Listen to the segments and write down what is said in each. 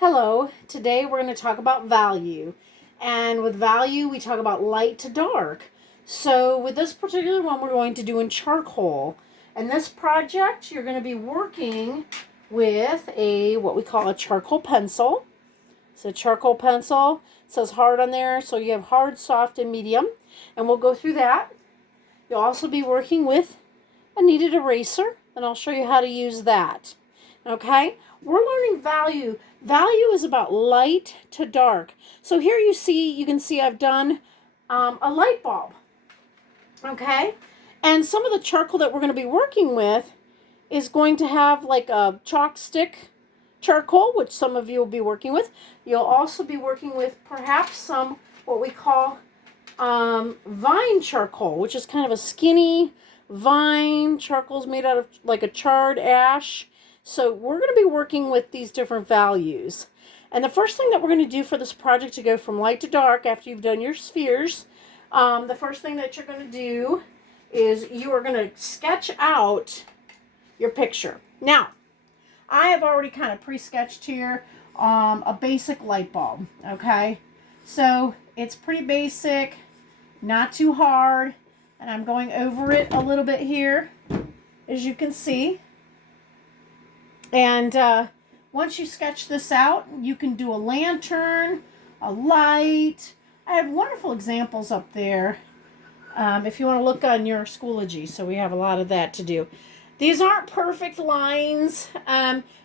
Hello, today we're going to talk about value. And with value, we talk about light to dark. So with this particular one, we're going to do in charcoal. And this project, you're going to be working with what we call a charcoal pencil. So charcoal pencil, it says hard on there, so you have hard, soft, and medium. And we'll go through that. You'll also be working with a kneaded eraser, and I'll show you how to use that. Okay? We're learning value. Value is about light to dark. So here you can see I've done a light bulb. Okay? And some of the charcoal that we're going to be working with is going to have like a chalk stick charcoal, which some of you will be working with. You'll also be working with perhaps some what we call vine charcoal, which is kind of a skinny vine. Charcoal's made out of like a charred ash. So we're going to be working with these different values. And the first thing that we're going to do for this project to go from light to dark after you've done your spheres, the first thing that you're going to do is you are going to sketch out your picture. Now, I have already kind of pre-sketched here a basic light bulb, okay? So it's pretty basic, not too hard, and I'm going over it a little bit here, as you can see. And once you sketch this out, you can do a lantern, a light. I have wonderful examples up there if you want to look on your Schoology. So we have a lot of that to do. These aren't perfect lines.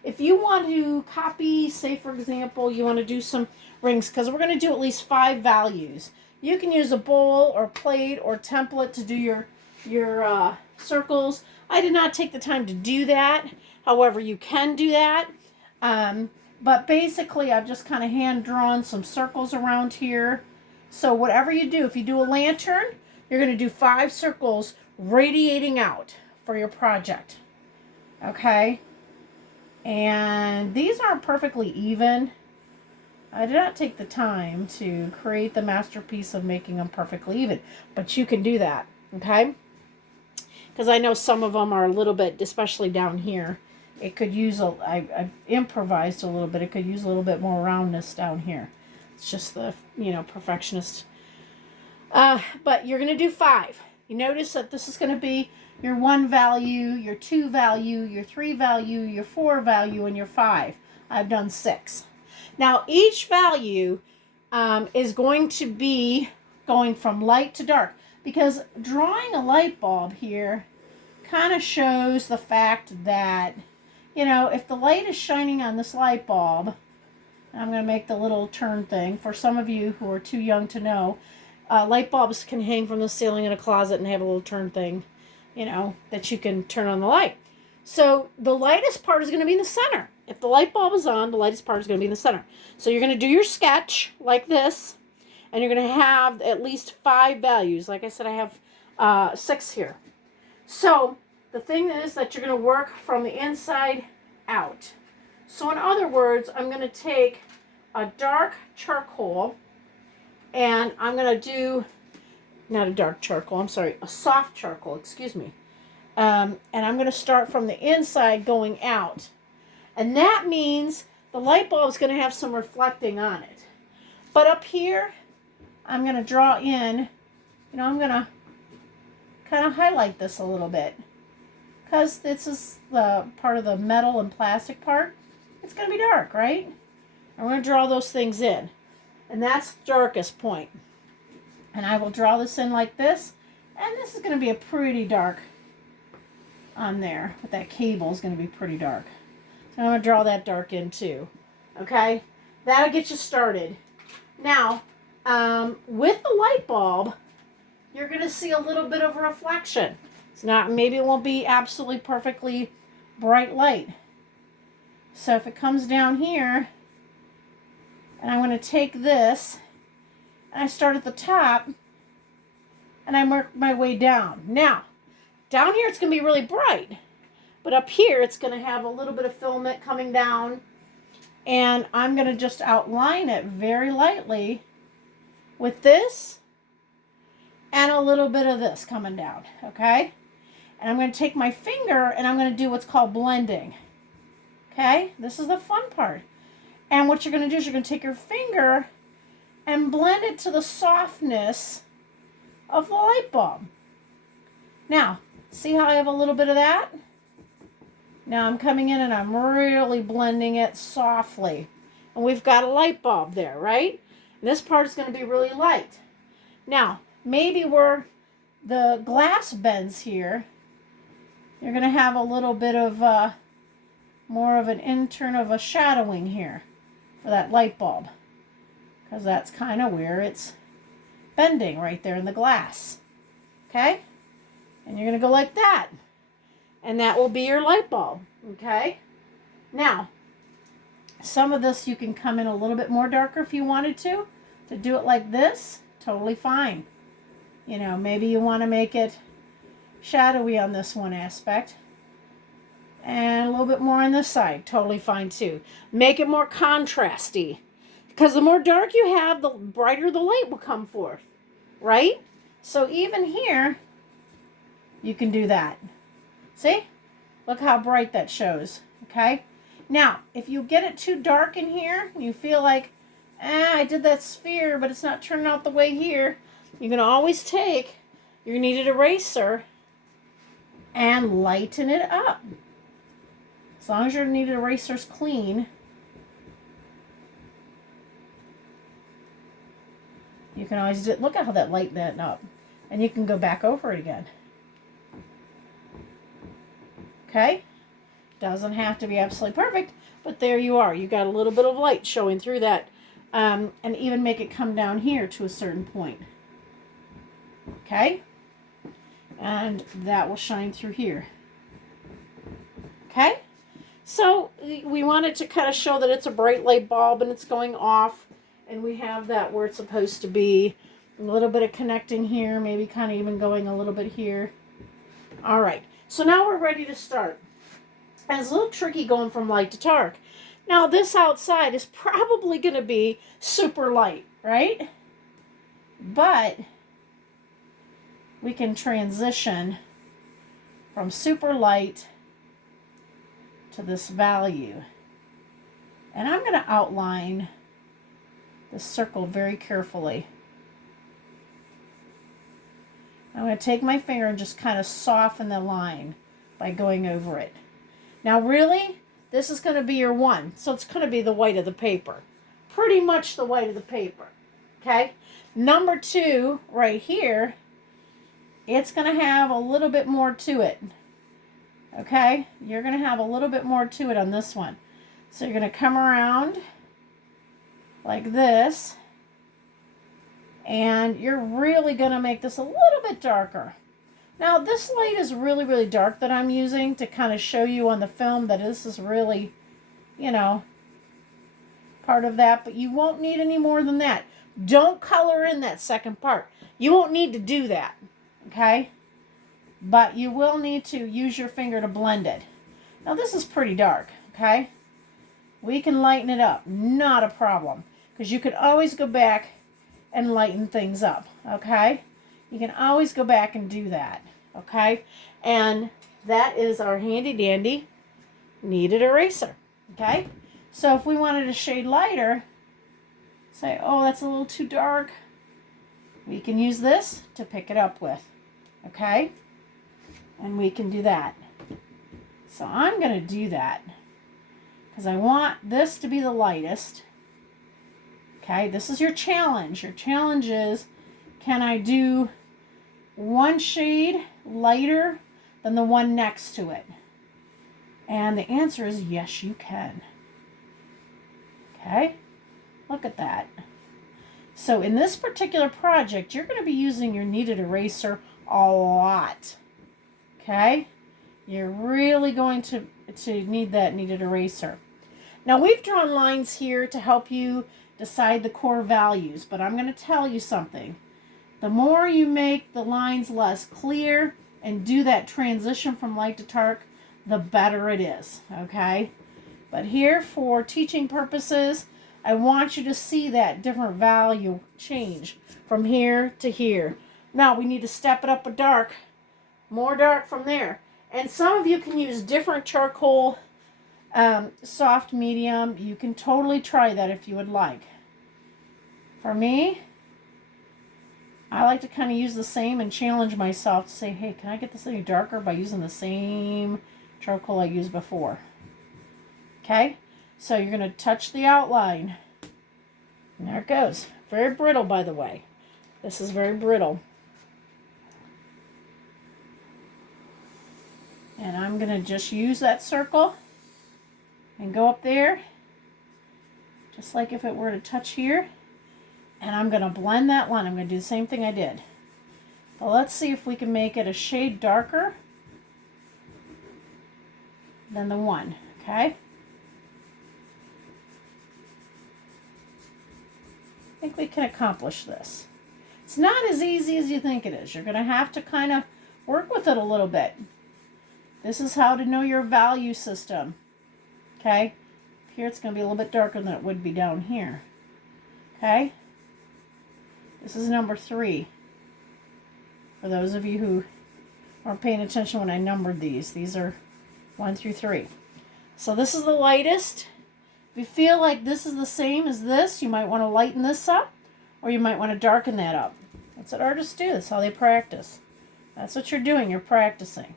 If you want to copy, say for example, you want to do some rings, because we're going to do at least 5 values. You can use a bowl or plate or template to do your circles. I did not take the time to do that. However, you can do that. But basically, I've just kind of hand-drawn some circles around here. So whatever you do, if you do a lantern, you're going to do 5 circles radiating out for your project. Okay? And these aren't perfectly even. I did not take the time to create the masterpiece of making them perfectly even. But you can do that. Okay? Because I know some of them are a little bit, especially down here. It could use I've improvised a little bit. It could use a little bit more roundness down here. It's just the, perfectionist. But you're going to do 5. You notice that this is going to be your 1 value, your 2 value, your 3 value, your 4 value, and your 5. I've done 6. Now, each value is going to be going from light to dark. Because drawing a light bulb here kind of shows the fact that, if the light is shining on this light bulb, and I'm going to make the little turn thing. For some of you who are too young to know, light bulbs can hang from the ceiling in a closet and have a little turn thing, that you can turn on the light. So the lightest part is going to be in the center. If the light bulb is on, the lightest part is going to be in the center. So you're going to do your sketch like this, and you're going to have at least 5 values. Like I said, I have 6 here. So the thing is that you're going to work from the inside out. So in other words, I'm going to take a dark charcoal, and I'm going to do, not a dark charcoal, I'm sorry, a soft charcoal, excuse me. And I'm going to start from the inside going out. And that means the light bulb is going to have some reflecting on it. But up here, I'm going to draw in, I'm going to kind of highlight this a little bit. Because this is the part of the metal and plastic part. It's going to be dark, right? I'm going to draw those things in. And that's the darkest point. And I will draw this in like this. And this is going to be a pretty dark on there. But that cable is going to be pretty dark. So I'm going to draw that dark in too. Okay? That'll get you started. Now, with the light bulb, you're going to see a little bit of a reflection. It's not, maybe it won't be absolutely perfectly bright light. So if it comes down here, and I'm going to take this, and I start at the top, and I work my way down. Now, down here it's going to be really bright, but up here it's going to have a little bit of filament coming down, and I'm going to just outline it very lightly with this, and a little bit of this coming down, okay? And I'm going to take my finger, and I'm going to do what's called blending. Okay? This is the fun part. And what you're going to do is you're going to take your finger and blend it to the softness of the light bulb. Now, see how I have a little bit of that? Now I'm coming in and I'm really blending it softly. And we've got a light bulb there, right? And this part is going to be really light. Now, maybe where the glass bends here, you're going to have a little bit of more of an intern of a shadowing here for that light bulb. Because that's kind of where it's bending right there in the glass. Okay? And you're going to go like that. And that will be your light bulb. Okay? Now, some of this you can come in a little bit more darker if you wanted to. To do it like this, totally fine. You know, maybe you want to make it shadowy on this one aspect. And a little bit more on this side, totally fine too. Make it more contrasty. Because the more dark you have, the brighter the light will come forth. Right? So even here, you can do that. See? Look how bright that shows. Okay? Now, if you get it too dark in here, you feel like, I did that sphere, but it's not turning out the way here, you're going to always take your kneaded eraser and lighten it up. As long as your kneaded eraser's clean, you can always do, look at how that lightened that up. And you can go back over it again. Okay? Doesn't have to be absolutely perfect, but there you are. You got a little bit of light showing through that. And even make it come down here to a certain point. Okay? And that will shine through here. Okay? So we want it to kind of show that it's a bright light bulb and it's going off. And we have that where it's supposed to be. A little bit of connecting here, maybe kind of even going a little bit here. All right. So now we're ready to start. And it's a little tricky going from light to dark. Now this outside is probably going to be super light, right? But we can transition from super light to this value. And I'm going to outline the circle very carefully. I'm going to take my finger and just kind of soften the line by going over it. Now really, this is going to be your one. So it's going to be the white of the paper. Pretty much the white of the paper. Okay? Number 2, right here, it's going to have a little bit more to it. Okay? You're going to have a little bit more to it on this one. So you're going to come around like this. And you're really going to make this a little bit darker. Now, this light is really, really dark that I'm using to kind of show you on the film that this is really, you know, part of that. But you won't need any more than that. Don't color in that second part. You won't need to do that, okay? But you will need to use your finger to blend it. Now, this is pretty dark, okay? We can lighten it up. Not a problem. Because you could always go back and lighten things up, okay? You can always go back and do that, okay? And that is our handy dandy kneaded eraser, okay? So if we wanted a shade lighter, say, oh, that's a little too dark, we can use this to pick it up with, okay? And we can do that. So I'm going to do that because I want this to be the lightest. Okay, this is your challenge. Your challenge is, can I do one shade lighter than the one next to it? And the answer is yes, you can. Okay, look at that. So in this particular project, you're going to be using your kneaded eraser a lot. Okay, you're really going to need that kneaded eraser. Now we've drawn lines here to help you decide the core values, but I'm going to tell you something. The more you make the lines less clear and do that transition from light to dark, the better it is, okay? But here, for teaching purposes, I want you to see that different value change from here to here. Now, we need to step it up a dark, more dark from there. And some of you can use different charcoal Soft, medium, you can totally try that if you would like. For me, I like to kind of use the same and challenge myself to say, hey, can I get this any darker by using the same charcoal I used before? Okay, so you're going to touch the outline. And there it goes. Very brittle, by the way. This is very brittle. And I'm going to just use that circle and go up there, just like if it were to touch here. And I'm going to blend that line. I'm going to do the same thing I did. But let's see if we can make it a shade darker than the one, okay? I think we can accomplish this. It's not as easy as you think it is. You're going to have to kind of work with it a little bit. This is how to know your value system, okay? Here it's going to be a little bit darker than it would be down here, okay? This is number 3. For those of you who aren't paying attention when I numbered these are 1 through 3. So this is the lightest. If you feel like this is the same as this, you might want to lighten this up, or you might want to darken that up. That's what artists do. That's how they practice. That's what you're doing. You're practicing.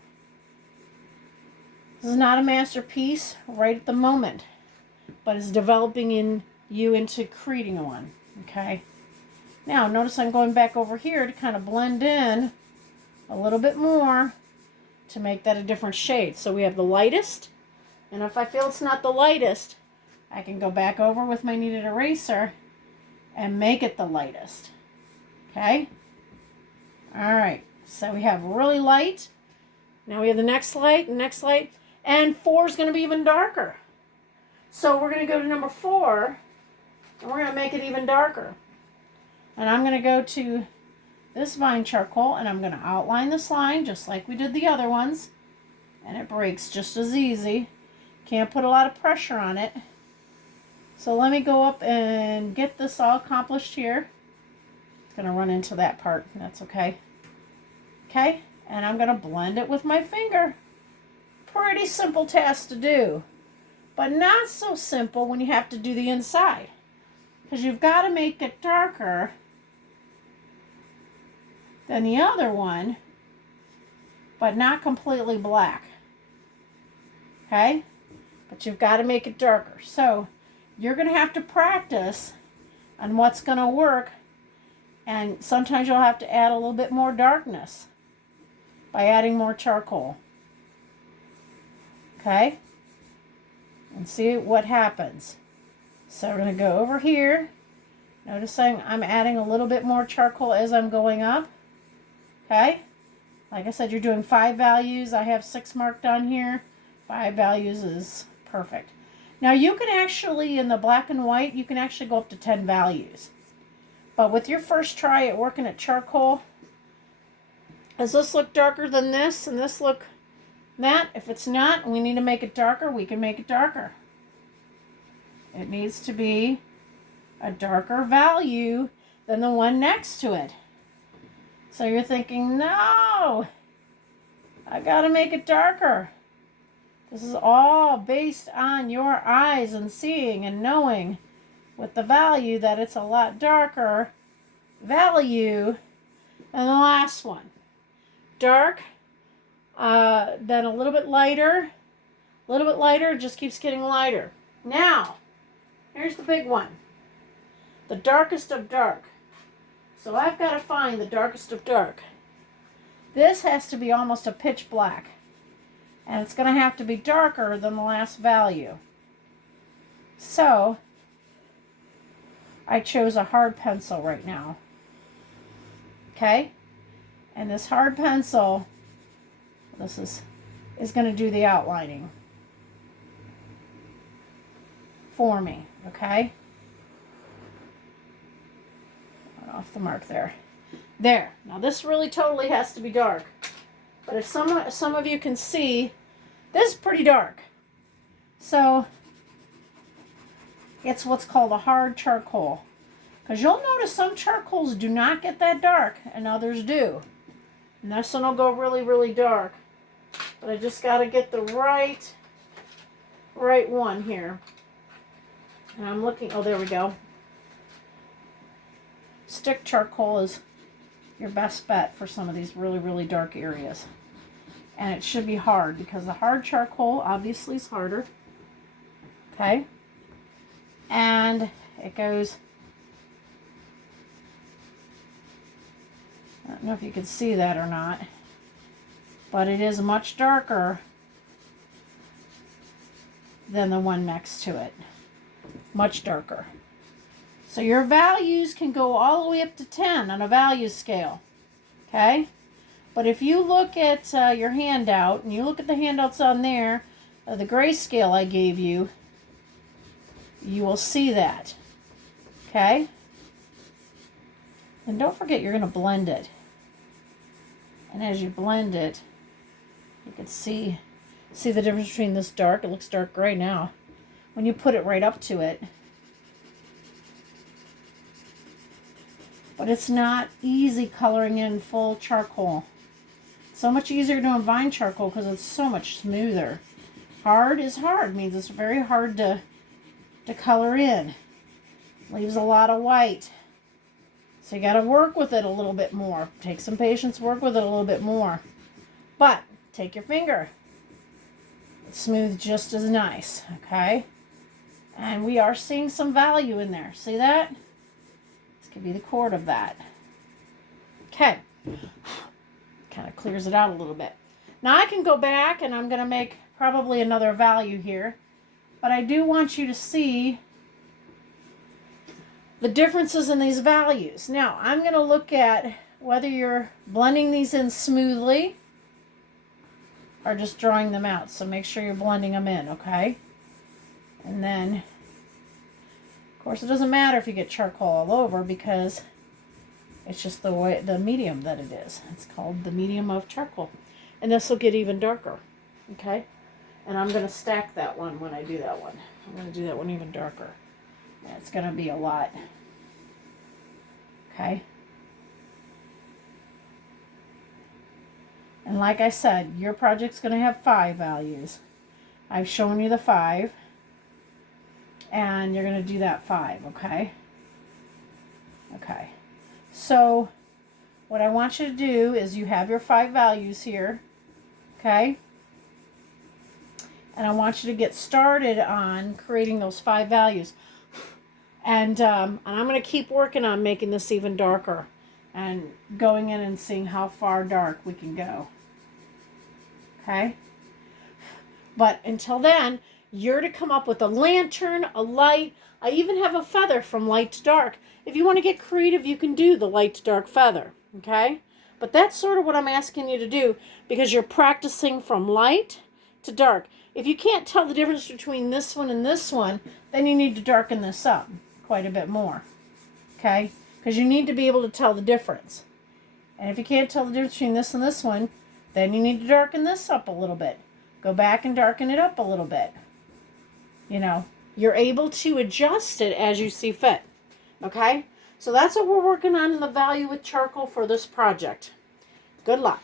This is not a masterpiece right at the moment, but it's developing in you into creating one, okay? Now, notice I'm going back over here to kind of blend in a little bit more to make that a different shade. So we have the lightest, and if I feel it's not the lightest, I can go back over with my kneaded eraser and make it the lightest. Okay? All right. So we have really light. Now we have the next light, and 4 is going to be even darker. So we're going to go to number 4, and we're going to make it even darker. And I'm going to go to this vine charcoal, and I'm going to outline this line just like we did the other ones. And it breaks just as easy. Can't put a lot of pressure on it. So let me go up and get this all accomplished here. It's going to run into that part. That's okay. Okay, and I'm going to blend it with my finger. Pretty simple task to do. But not so simple when you have to do the inside. Because you've got to make it darker than the other one, but not completely black. Okay? But you've got to make it darker. So you're going to have to practice on what's going to work, and sometimes you'll have to add a little bit more darkness by adding more charcoal. Okay? And see what happens. So we're going to go over here. Noticing I'm adding a little bit more charcoal as I'm going up. Okay? Like I said, you're doing 5 values. I have 6 marked on here. 5 values is perfect. Now you can actually, in the black and white, you can actually go up to 10 values. But with your first try at working at charcoal, does this look darker than this and this look that? If it's not, we need to make it darker, we can make it darker. It needs to be a darker value than the one next to it. So you're thinking, no, I gotta make it darker. This is all based on your eyes and seeing and knowing with the value that it's a lot darker value than the last one. Dark, then a little bit lighter, it just keeps getting lighter. Now, here's the big one. The darkest of dark. So I've got to find the darkest of dark. This has to be almost a pitch black. And it's going to have to be darker than the last value. So I chose a hard pencil right now. Okay? And this hard pencil, this is going to do the outlining for me. Okay? Off the mark there. There. Now this really totally has to be dark. But if some of you can see, this is pretty dark. So it's what's called a hard charcoal. Because you'll notice some charcoals do not get that dark and others do. And this one will go really, really dark. But I just got to get the right right one here. And I'm looking, oh, there we go. Stick charcoal is your best bet for some of these really, really dark areas. And it should be hard because the hard charcoal obviously is harder. Okay. And it goes, I don't know if you can see that or not, but it is much darker than the one next to it. Much darker. So your values can go all the way up to 10 on a value scale. Okay? But if you look at your handout, and you look at the handouts on there, the grayscale I gave you, you will see that. Okay? And don't forget you're going to blend it. And as you blend it, you can see the difference between this dark. It looks dark gray now. When you put it right up to it. But it's not easy coloring in full charcoal. It's so much easier doing vine charcoal because it's so much smoother. Hard is hard. Means it's very hard to color in. Leaves a lot of white. So you got to work with it a little bit more. Take some patience, work with it a little bit more. But take your finger. It's smooth just as nice, okay? And we are seeing some value in there. See that? This could be the chord of that. Okay. Kind of clears it out a little bit. Now I can go back and I'm going to make probably another value here. But I do want you to see the differences in these values. Now I'm going to look at whether you're blending these in smoothly or just drawing them out. So make sure you're blending them in, okay? And then, of course, it doesn't matter if you get charcoal all over because it's just the medium that it is. It's called the medium of charcoal. And this will get even darker, okay? And I'm going to stack that one when I do that one. I'm going to do that one even darker. And it's going to be a lot, okay? And like I said, your project's going to have 5 values. I've shown you the 5. And you're going to do that 5, okay? Okay. So, what I want you to do is you have your 5 values here, okay? And I want you to get started on creating those 5 values. And I'm going to keep working on making this even darker and going in and seeing how far dark we can go. Okay? But until then, you're to come up with a lantern, a light. I even have a feather from light to dark. If you want to get creative, you can do the light to dark feather. Okay? But that's sort of what I'm asking you to do because you're practicing from light to dark. If you can't tell the difference between this one and this one, then you need to darken this up quite a bit more. Okay? Because you need to be able to tell the difference. And if you can't tell the difference between this and this one, then you need to darken this up a little bit. Go back and darken it up a little bit. You know, you're able to adjust it as you see fit. Okay? So that's what we're working on in the value with charcoal for this project. Good luck.